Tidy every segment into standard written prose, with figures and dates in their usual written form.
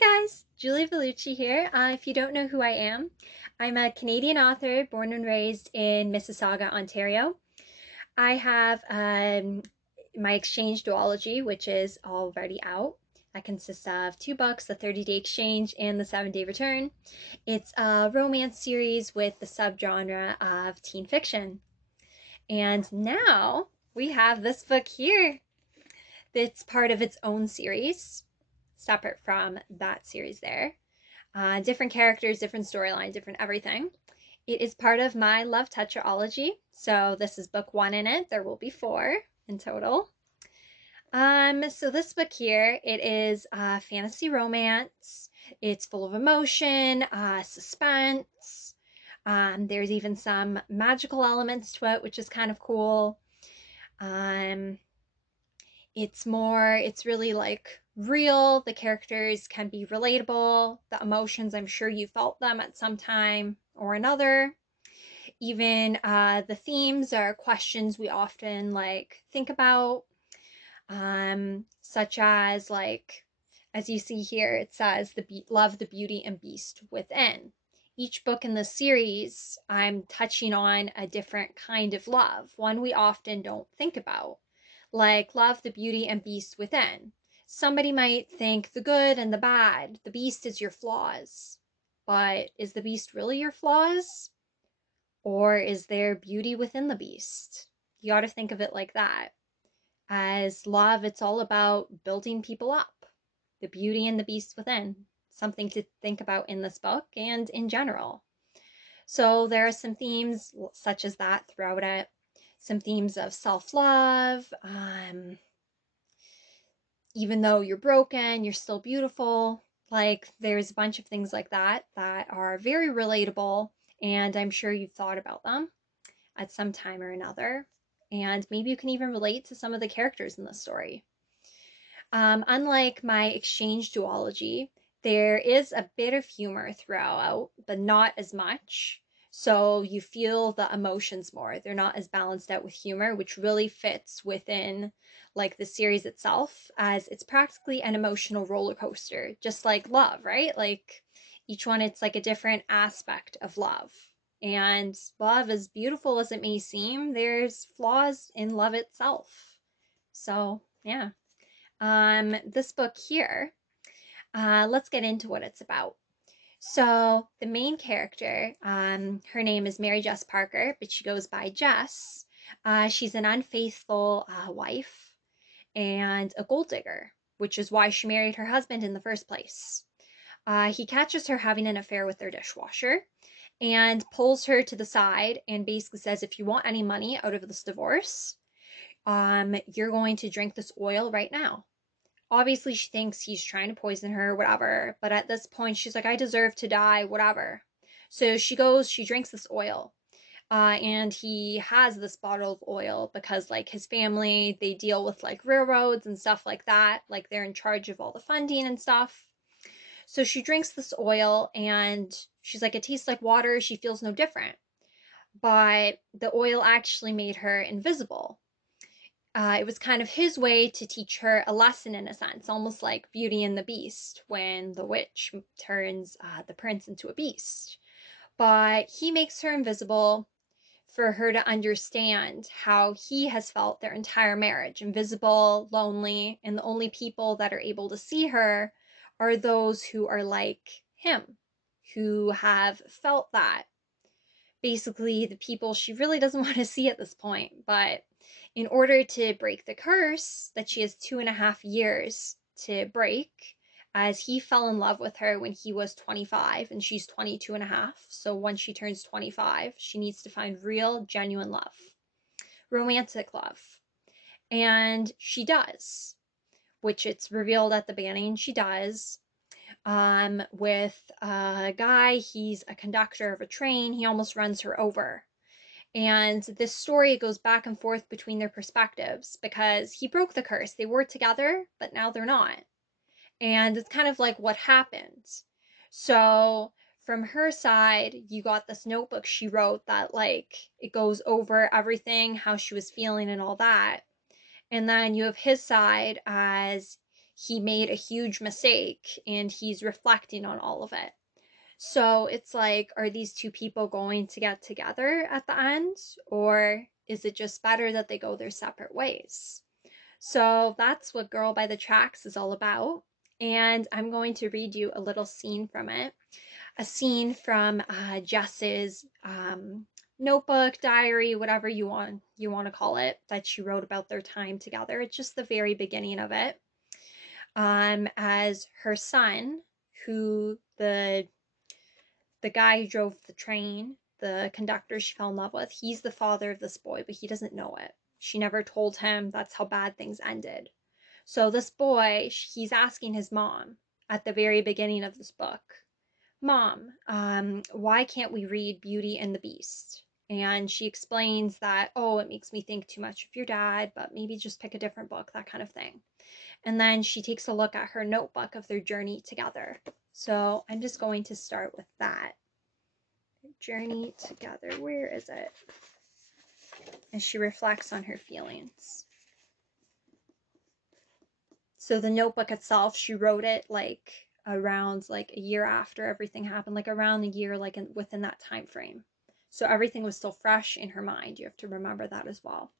guys, Julia Vellucci here. If you don't know who I am, I'm a Canadian author born and raised in Mississauga, Ontario. I have my exchange duology, which is already out. That consists of two books, The 30-Day Exchange and The 7-Day Return. It's a romance series with the subgenre of teen fiction. And now we have this book here that's part of its own series, separate from that series there. Different characters, different storyline, different everything. It is part of my Love Tetralogy. So this is book one in it. There will be four in total. So this book here, it is fantasy romance. It's full of emotion, suspense. There's even some magical elements to it, which is kind of cool. It's really like real. The characters can be relatable. The emotions, I'm sure you felt them at some time or another. Even the themes are questions we often like think about, such as like, as you see here, it says love the beauty and beast within. Each book in the series, I'm touching on a different kind of love, one we often don't think about, like love the beauty and beast within. Somebody might think the good and the bad, the beast is your flaws. But is the beast really your flaws? Or is there beauty within the beast? You got to think of it like that. As love, it's all about building people up. The beauty and the beast within. Something to think about in this book and in general. So there are some themes such as that throughout it. Some themes of self-love. Even though you're broken, you're still beautiful. Like, there's a bunch of things like that that are very relatable, and I'm sure you've thought about them at some time or another. And maybe you can even relate to some of the characters in the story. Unlike my exchange duology, there is a bit of humor throughout, but not as much. So you feel the emotions more. They're not as balanced out with humor, which really fits within like the series itself, as it's practically an emotional roller coaster, just like love, right? Like each one, it's like a different aspect of love. And love, as beautiful as it may seem, there's flaws in love itself. So yeah. This book here, let's get into what it's about. So the main character, her name is Jess Parker, but she goes by Jess. She's an unfaithful wife and a gold digger, which is why she married her husband in the first place. He catches her having an affair with their dishwasher and pulls her to the side and basically says, if you want any money out of this divorce, you're going to drink this oil right now. Obviously, she thinks he's trying to poison her, whatever. But at this point, she's like, I deserve to die, whatever. So she goes, she drinks this oil. And he has this bottle of oil because, like, his family, they deal with, like, railroads and stuff like that. Like, they're in charge of all the funding and stuff. So she drinks this oil, and she's like, it tastes like water. She feels no different. But the oil actually made her invisible. It was kind of his way to teach her a lesson in a sense, almost like Beauty and the Beast when the witch turns the prince into a beast. But he makes her invisible for her to understand how he has felt their entire marriage, invisible, lonely, and the only people that are able to see her are those who are like him, who have felt that. Basically, the people she really doesn't want to see at this point, but in order to break the curse that she has 2.5 years to break, as he fell in love with her when he was 25 and she's 22 and a half. So once she turns 25, she needs to find real, genuine love, romantic love. And she does, which it's revealed at the beginning she does. With a guy, he's a conductor of a train. He almost runs her over. And this story goes back and forth between their perspectives because he broke the curse. They were together, but now they're not. And it's kind of like what happened. So from her side, you got this notebook she wrote that like it goes over everything, how she was feeling and all that. And then you have his side as he made a huge mistake and he's reflecting on all of it. So it's like, are these two people going to get together at the end? Or is it just better that they go their separate ways? So that's what Girl by the Tracks is all about. And I'm going to read you a little scene from it. A scene from Jess's notebook, diary, whatever you want to call it, that she wrote about their time together. It's just the very beginning of it. As her son, who the guy who drove the train, the conductor she fell in love with, he's the father of this boy, but he doesn't know it. She never told him that's how bad things ended. So this boy, he's asking his mom at the very beginning of this book, Mom, why can't we read Beauty and the Beast? And she explains that, oh, it makes me think too much of your dad, but maybe just pick a different book, that kind of thing. And then she takes a look at her notebook of their journey together. So I'm just going to start with that. Journey together. Where is it? And she reflects on her feelings. So the notebook itself, she wrote it like around like a year after everything happened, like around a year, like within that time frame. So everything was still fresh in her mind. You have to remember that as well.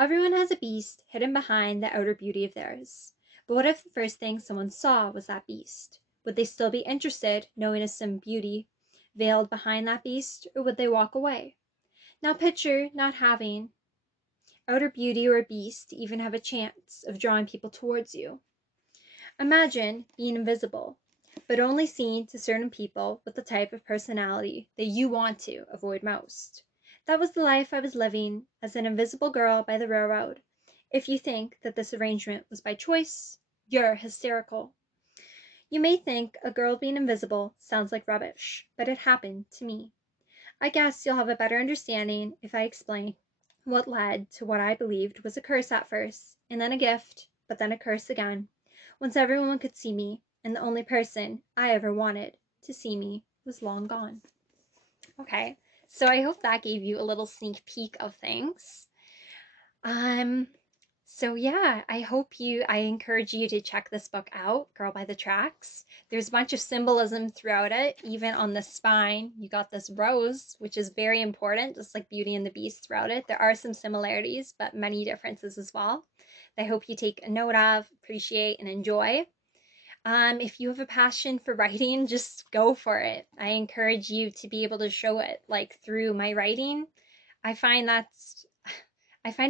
Everyone has a beast hidden behind the outer beauty of theirs. But what if the first thing someone saw was that beast? Would they still be interested, knowing there's some beauty veiled behind that beast, or would they walk away? Now picture not having outer beauty or a beast to even have a chance of drawing people towards you. Imagine being invisible, but only seen to certain people with the type of personality that you want to avoid most. That was the life I was living as an invisible girl by the railroad. If you think that this arrangement was by choice, you're hysterical. You may think a girl being invisible sounds like rubbish, but it happened to me. I guess you'll have a better understanding if I explain what led to what I believed was a curse at first, and then a gift, but then a curse again. Once everyone could see me, and the only person I ever wanted to see me was long gone. Okay, so I hope that gave you a little sneak peek of things. So yeah, I encourage you to check this book out, Girl by the Tracks. There's a bunch of symbolism throughout it, even on the spine. You got this rose, which is very important, just like Beauty and the Beast throughout it. There are some similarities, but many differences as well. I hope you take a note of, appreciate, and enjoy. If you have a passion for writing, just go for it. I encourage you to be able to show it, like through my writing. I find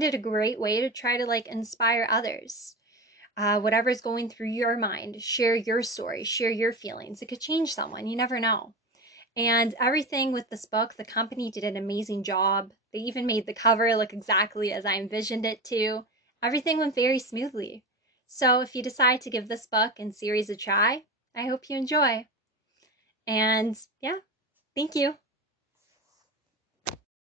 it a great way to try to like inspire others. Whatever's going through your mind, share your story, share your feelings. It could change someone. You never know. And everything with this book, the company did an amazing job. They even made the cover look exactly as I envisioned it to. Everything went very smoothly. So if you decide to give this book and series a try, I hope you enjoy. And yeah, thank you.